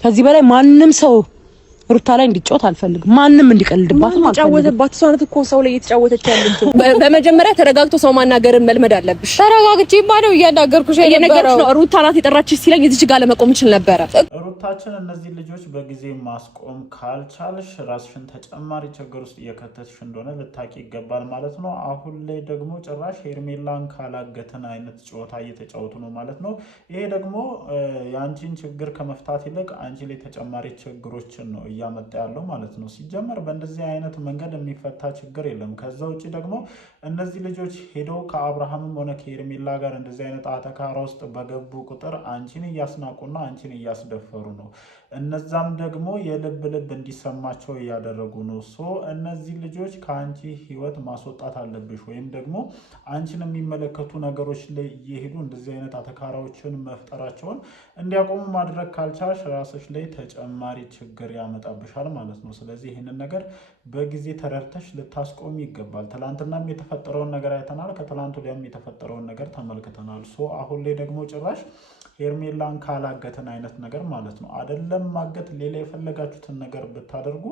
ከዚህ በላይ ማንንም ሰው ሩታ ላይ እንዲጫወት አልፈልግም። ማንንም እንዲቀልድባት ማለት ነው። ተጫወተባት ሰውነት እኮ ሰው ላይ እየተጫወተች ያለችው። በመጀመሪያ ተረጋግቶ ሰው ማናገርን መልመድ አለብሽ። ተረጋግቼ ባለው እያናገርኩሽ ነው። ሩታ ናት የጠራችሽ ሲለኝ እዚህ ጋር ለመቆም ይችል ነበር። ሩታችን እነዚህ ልጆች በጊዜ ማስቆም ካልቻልሽ ራስሽን ተጨማሪ ችግር ውስጥ እየከተትሽ እንደሆነ ልታቂ ይገባል ማለት ነው። አሁን ላይ ደግሞ ጭራሽ ሄርሜላን ካላገተን አይነት ጨዋታ እየተጫወቱ ነው ማለት ነው። ይሄ ደግሞ የአንቺን ችግር ከመፍታት ይልቅ አንቺ ላይ ተጨማሪ ችግሮችን ነው እያመጣ ያለው ማለት ነው። ሲጀመር በእንደዚህ አይነት መንገድ የሚፈታ ችግር የለም። ከዛ ውጪ ደግሞ እነዚህ ልጆች ሄደው ከአብርሃምም ሆነ ከሄርሜላ ጋር እንደዚህ አይነት አተካራ ውስጥ በገቡ ቁጥር አንቺን እያስናቁና አንቺን እያስደፈሩ ነው። እነዛም ደግሞ የልብ ልብ እንዲሰማቸው እያደረጉ ነው። እነዚህ ልጆች ከአንቺ ህይወት ማስወጣት አለብሽ፣ ወይም ደግሞ አንቺን የሚመለከቱ ነገሮች ላይ እየሄዱ እንደዚህ አይነት አተካራዎችን መፍጠራቸውን እንዲያቆሙ ማድረግ ካልቻልሽ ራስሽ ላይ ተጨማሪ ችግር ያመጣብሻል ማለት ነው። ስለዚህ ይህንን ነገር በጊዜ ተረድተሽ ልታስቆሚ ይገባል። ትላንትናም የተፈጠረውን ነገር አይተናል፣ ከትላንቱ ወዲያም የተፈጠረውን ነገር ተመልክተናል። አሁን ላይ ደግሞ ጭራሽ ሄርሜላን ካላገተን አይነት ነገር ማለት ነው። አይደለም ማገት፣ ሌላ የፈለጋችሁትን ነገር ብታደርጉ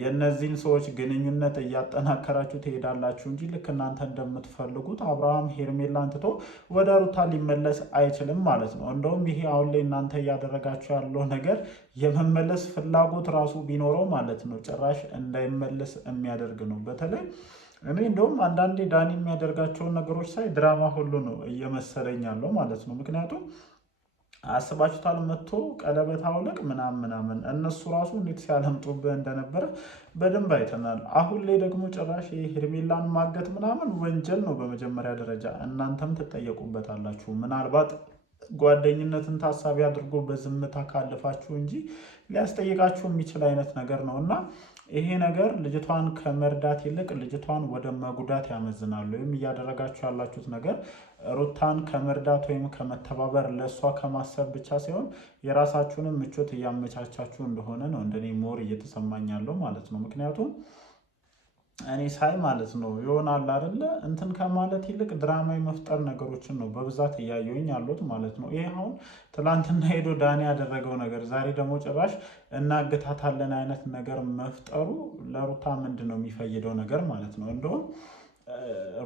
የነዚህን ሰዎች ግንኙነት እያጠናከራችሁ ትሄዳላችሁ እንጂ ልክ እናንተ እንደምትፈልጉት አብርሃም ሄርሜላን ትቶ ወደ ሩታ ሊመለስ አይችልም ማለት ነው። እንደውም ይሄ አሁን ላይ እናንተ እያደረጋችሁ ያለው ነገር የመመለስ ፍላጎት ራሱ ቢኖረው ማለት ነው ጭራሽ እንዳይመለስ የሚያደርግ ነው። በተለይ እኔ እንደውም አንዳንዴ ዳኒ የሚያደርጋቸውን ነገሮች ሳይ ድራማ ሁሉ ነው እየመሰለኝ ያለው ማለት ነው። ምክንያቱም አስባችሁታል፣ መጥቶ ቀለበት አውለቅ ምናምን እነሱ ራሱ እንዴት ሲያለምጡብህ እንደነበረ በደንብ አይተናል። አሁን ላይ ደግሞ ጭራሽ ሄርሜላን ማገት ምናምን ወንጀል ነው በመጀመሪያ ደረጃ፣ እናንተም ትጠየቁበታላችሁ። ምናልባት ጓደኝነትን ታሳቢ አድርጎ በዝምታ ካለፋችሁ እንጂ ሊያስጠይቃችሁ የሚችል አይነት ነገር ነው እና ይሄ ነገር ልጅቷን ከመርዳት ይልቅ ልጅቷን ወደ መጉዳት ያመዝናል። ወይም እያደረጋችሁ ያላችሁት ነገር ሩታን ከመርዳት ወይም ከመተባበር ለእሷ ከማሰብ ብቻ ሳይሆን የራሳችሁንም ምቾት እያመቻቻችሁ እንደሆነ ነው እንደኔ ሞር እየተሰማኝ ያለው ማለት ነው። ምክንያቱም እኔ ሳይ ማለት ነው ይሆናል አይደለ እንትን ከማለት ይልቅ ድራማዊ መፍጠር ነገሮችን ነው በብዛት እያየሁኝ ያሉት ማለት ነው። ይሄ አሁን ትላንትና ሄዶ ዳኒ ያደረገው ነገር ዛሬ ደግሞ ጭራሽ እናግታታለን አይነት ነገር መፍጠሩ ለሩታ ምንድን ነው የሚፈይደው ነገር ማለት ነው? እንደውም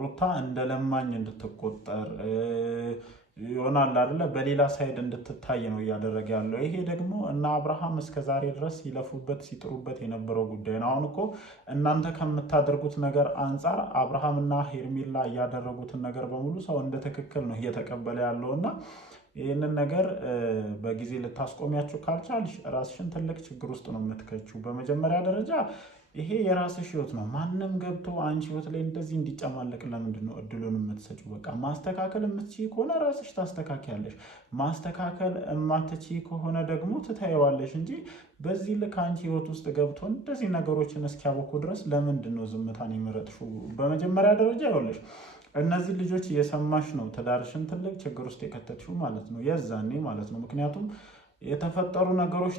ሩታ እንደ ለማኝ እንድትቆጠር ይሆናል አይደለ በሌላ ሳይድ እንድትታይ ነው እያደረገ ያለው። ይሄ ደግሞ እና አብርሃም እስከዛሬ ድረስ ሲለፉበት ሲጥሩበት የነበረው ጉዳይ ነው። አሁን እኮ እናንተ ከምታደርጉት ነገር አንጻር አብርሃምና ሄርሜላ እያደረጉትን ነገር በሙሉ ሰው እንደ ትክክል ነው እየተቀበለ ያለውና ይህንን ነገር በጊዜ ልታስቆሚያችሁ ካልቻልሽ ራስሽን ትልቅ ችግር ውስጥ ነው የምትከችው። በመጀመሪያ ደረጃ ይሄ የራስሽ ህይወት ነው። ማንም ገብቶ አንቺ ህይወት ላይ እንደዚህ እንዲጨማለቅ ለምንድን ነው እድሉን የምትሰጪው? በቃ ማስተካከል የምትችይ ከሆነ ራስሽ ታስተካክያለሽ። ማስተካከል የማትችይ ከሆነ ደግሞ ትታየዋለሽ እንጂ በዚህ ልክ አንቺ ህይወት ውስጥ ገብቶ እንደዚህ ነገሮችን እስኪያበቁ ድረስ ለምንድን ነው ዝምታን የመረጥሽው? በመጀመሪያ ደረጃ ይኸውልሽ እነዚህ ልጆች እየሰማሽ ነው ትዳርሽን ትልቅ ችግር ውስጥ የከተትሽው ማለት ነው፣ የዛኔ ማለት ነው። ምክንያቱም የተፈጠሩ ነገሮች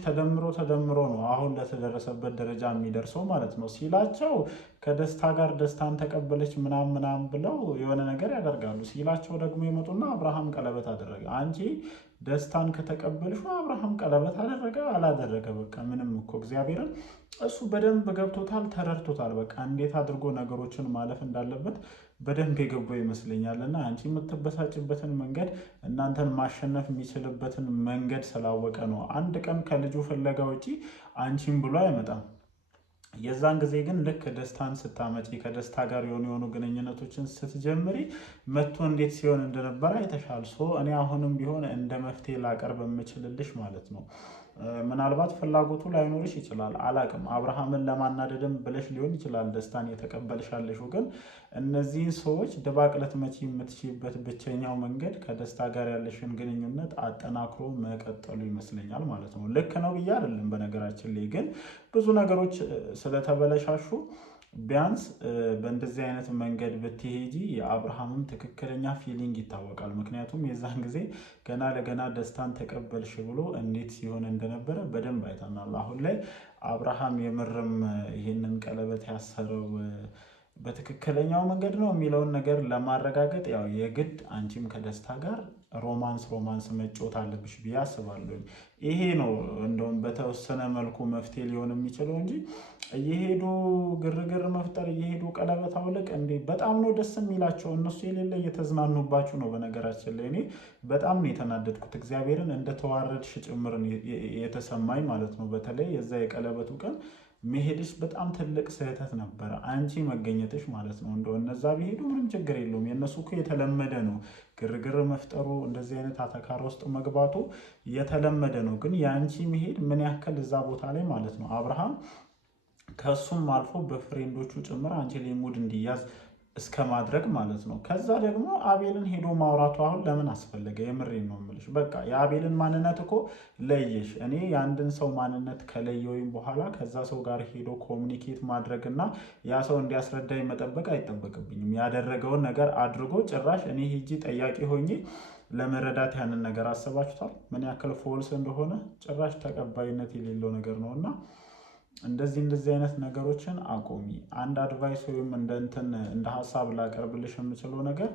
ተደምሮ ነው አሁን ለተደረሰበት ደረጃ የሚደርሰው ማለት ነው። ሲላቸው ከደስታ ጋር ደስታን ተቀበለች ምናምን ብለው የሆነ ነገር ያደርጋሉ። ሲላቸው ደግሞ ይመጡና አብርሃም ቀለበት አደረገ። አንቺ ደስታን ከተቀበልሽ አብርሃም ቀለበት አደረገ አላደረገ በቃ ምንም እኮ እግዚአብሔርን እሱ በደንብ ገብቶታል፣ ተረድቶታል። በቃ እንዴት አድርጎ ነገሮችን ማለፍ እንዳለበት በደንብ የገባው ይመስለኛልና አንቺ የምትበሳጭበትን መንገድ እናንተን ማሸነፍ የሚችልበትን መንገድ ስላወቀ ነው። አንድ ቀን ከልጁ ፍለጋ ውጪ አንቺን ብሎ አይመጣም። የዛን ጊዜ ግን ልክ ደስታን ስታመጪ ከደስታ ጋር የሆኑ ግንኙነቶችን ስትጀምሪ መጥቶ እንዴት ሲሆን እንደነበረ አይተሻል። እኔ አሁንም ቢሆን እንደ መፍትሄ ላቀርብ የምችልልሽ ማለት ነው ምናልባት ፍላጎቱ ላይኖርሽ ይችላል፣ አላቅም። አብርሃምን ለማናደድም ብለሽ ሊሆን ይችላል ደስታን የተቀበልሻለሽው። ግን እነዚህን ሰዎች ድባቅ ልትመቺ የምትችይበት ብቸኛው መንገድ ከደስታ ጋር ያለሽን ግንኙነት አጠናክሮ መቀጠሉ ይመስለኛል ማለት ነው። ልክ ነው ብዬ አይደለም በነገራችን ላይ፣ ግን ብዙ ነገሮች ስለተበለሻሹ ቢያንስ በእንደዚህ አይነት መንገድ ብትሄጂ የአብርሃምም ትክክለኛ ፊሊንግ ይታወቃል። ምክንያቱም የዛን ጊዜ ገና ለገና ደስታን ተቀበልሽ ብሎ እንዴት ሲሆን እንደነበረ በደንብ አይተናል። አሁን ላይ አብርሃም የምርም ይህንን ቀለበት ያሰረው በትክክለኛው መንገድ ነው የሚለውን ነገር ለማረጋገጥ ያው የግድ አንቺም ከደስታ ጋር ሮማንስ መጫወት አለብሽ ብዬ አስባለሁ። ይሄ ነው እንደውም በተወሰነ መልኩ መፍትሄ ሊሆን የሚችለው እንጂ እየሄዱ ግርግር መፍጠር እየሄዱ ቀለበት አውልቅ እንዴ! በጣም ነው ደስ የሚላቸው እነሱ የሌለ እየተዝናኑባችሁ ነው። በነገራችን ላይ እኔ በጣም ነው የተናደድኩት። እግዚአብሔርን እንደተዋረድሽ ጭምርን የተሰማኝ ማለት ነው። በተለይ የዛ የቀለበቱ ቀን መሄድሽ በጣም ትልቅ ስህተት ነበረ። አንቺ መገኘትሽ ማለት ነው። እንደው እነዛ ቢሄዱ ምንም ችግር የለውም። የእነሱ እኮ የተለመደ ነው። ግርግር መፍጠሩ እንደዚህ አይነት አተካራ ውስጥ መግባቱ የተለመደ ነው። ግን የአንቺ መሄድ ምን ያክል እዛ ቦታ ላይ ማለት ነው አብርሃም ከሱም አልፎ በፍሬንዶቹ ጭምር አንቺ ላይ ሙድ እንዲያዝ እስከ ማድረግ ማለት ነው። ከዛ ደግሞ አቤልን ሄዶ ማውራቱ አሁን ለምን አስፈለገ? የምሬን ነው የምልሽ። በቃ የአቤልን ማንነት እኮ ለየሽ። እኔ የአንድን ሰው ማንነት ከለየውኝ በኋላ ከዛ ሰው ጋር ሄዶ ኮሚኒኬት ማድረግና ያ ሰው እንዲያስረዳኝ መጠበቅ አይጠበቅብኝም። ያደረገውን ነገር አድርጎ ጭራሽ እኔ ሂጂ ጠያቂ ሆኜ ለመረዳት ያንን ነገር አስባችሁታል? ምን ያክል ፎልስ እንደሆነ ጭራሽ ተቀባይነት የሌለው ነገር ነው እና እንደዚህ አይነት ነገሮችን አቆሚ። አንድ አድቫይስ ወይም እንደ ሀሳብ ላቀርብልሽ የምችለው ነገር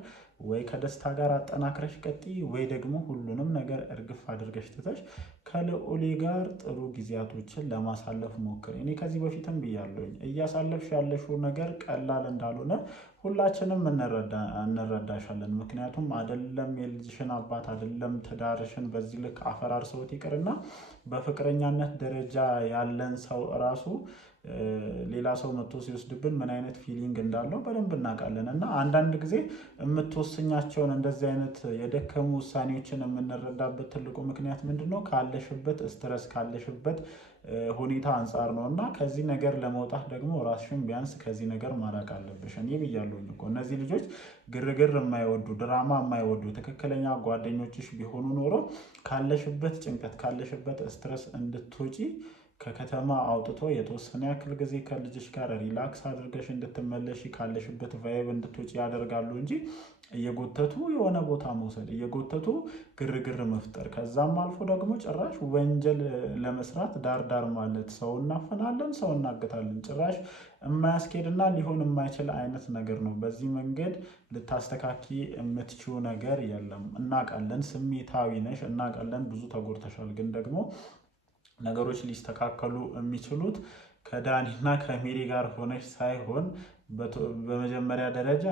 ወይ ከደስታ ጋር አጠናክረሽ ቀጥይ፣ ወይ ደግሞ ሁሉንም ነገር እርግፍ አድርገሽ ትተሽ ከልዑሌ ጋር ጥሩ ጊዜያቶችን ለማሳለፍ ሞክር። እኔ ከዚህ በፊትም ብያለሁኝ እያሳለፍሽ ያለሽው ነገር ቀላል እንዳልሆነ ሁላችንም እንረዳሻለን። ምክንያቱም አይደለም የልጅሽን አባት አይደለም ትዳርሽን በዚህ ልክ አፈራርሰውት ይቅርና በፍቅረኛነት ደረጃ ያለን ሰው ራሱ ሌላ ሰው መጥቶ ሲወስድብን ምን አይነት ፊሊንግ እንዳለው በደንብ እናውቃለን። እና አንዳንድ ጊዜ የምትወስኛቸውን እንደዚህ አይነት የደከሙ ውሳኔዎችን የምንረዳበት ትልቁ ምክንያት ምንድነው? ካለሽበት ስትረስ ካለሽበት ሁኔታ አንጻር ነው። እና ከዚህ ነገር ለመውጣት ደግሞ ራስሽን ቢያንስ ከዚህ ነገር ማራቅ አለብሽ። እኔ ብያለሁኝ እኮ እነዚህ ልጆች ግርግር የማይወዱ ድራማ የማይወዱ ትክክለኛ ጓደኞችሽ ቢሆኑ ኖሮ ካለሽበት ጭንቀት ካለሽበት ስትረስ እንድትወጪ ከከተማ አውጥቶ የተወሰነ ያክል ጊዜ ከልጅሽ ጋር ሪላክስ አድርገሽ እንድትመለሽ ካለሽበት ቫይብ እንድትወጪ ያደርጋሉ እንጂ እየጎተቱ የሆነ ቦታ መውሰድ እየጎተቱ ግርግር መፍጠር ከዛም አልፎ ደግሞ ጭራሽ ወንጀል ለመስራት ዳር ማለት ሰው እናፈናለን፣ ሰው እናግታለን። ጭራሽ የማያስኬድና ሊሆን የማይችል አይነት ነገር ነው። በዚህ መንገድ ልታስተካኪ የምትችው ነገር የለም። እናውቃለን፣ ስሜታዊ ነሽ፣ እናውቃለን፣ ብዙ ተጎድተሻል። ግን ደግሞ ነገሮች ሊስተካከሉ የሚችሉት ከዳኒና ከሜሪ ጋር ሆነሽ ሳይሆን በመጀመሪያ ደረጃ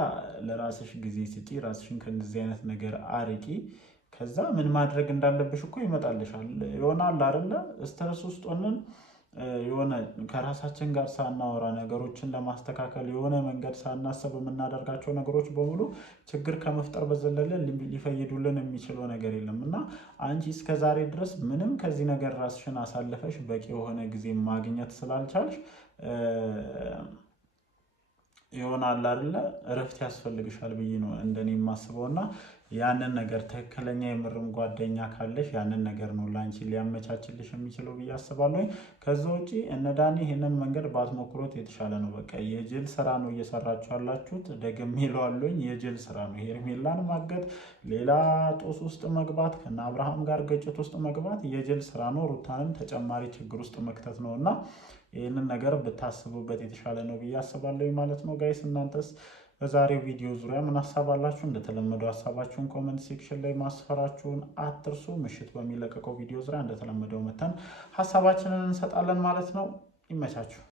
ለራስሽ ጊዜ ስጪ፣ ራስሽን ከእንደዚህ አይነት ነገር አርቂ። ከዛ ምን ማድረግ እንዳለብሽ እኮ ይመጣልሻል። ይሆናል አይደለ? ስትረስ ውስጥ ሆነን የሆነ ከራሳችን ጋር ሳናወራ ነገሮችን ለማስተካከል የሆነ መንገድ ሳናስብ የምናደርጋቸው ነገሮች በሙሉ ችግር ከመፍጠር በዘለለ ሊፈይዱልን የሚችለው ነገር የለም። እና አንቺ እስከዛሬ ድረስ ምንም ከዚህ ነገር ራስሽን አሳልፈሽ በቂ የሆነ ጊዜ ማግኘት ስላልቻልሽ ይሆናል አይደለ? እረፍት ያስፈልግሻል ብዬ ነው እንደኔ የማስበው። እና ያንን ነገር ትክክለኛ የምርም ጓደኛ ካለሽ ያንን ነገር ነው ላንቺ ሊያመቻችልሽ የሚችለው ብዬ አስባለሁ። ከዛ ውጪ እነ ዳኒ ይሄንን መንገድ ባትሞክሮት የተሻለ ነው። በቃ የጅል ስራ ነው እየሰራችሁ ያላችሁት። ደግሜ እለዋለሁኝ፣ የጅል ስራ ነው። ሄርሜላን ማገት፣ ሌላ ጦስ ውስጥ መግባት፣ ከነ አብርሃም ጋር ግጭት ውስጥ መግባት የጅል ስራ ነው። ሩታንም ተጨማሪ ችግር ውስጥ መክተት ነው እና ይህንን ነገር ብታስቡበት የተሻለ ነው ብዬ አስባለሁ ማለት ነው። ጋይስ እናንተስ በዛሬው ቪዲዮ ዙሪያ ምን ሀሳብ አላችሁ? እንደተለመደው ሀሳባችሁን ኮመንት ሴክሽን ላይ ማስፈራችሁን አትርሱ። ምሽት በሚለቀቀው ቪዲዮ ዙሪያ እንደተለመደው መተን ሀሳባችንን እንሰጣለን ማለት ነው። ይመቻችሁ።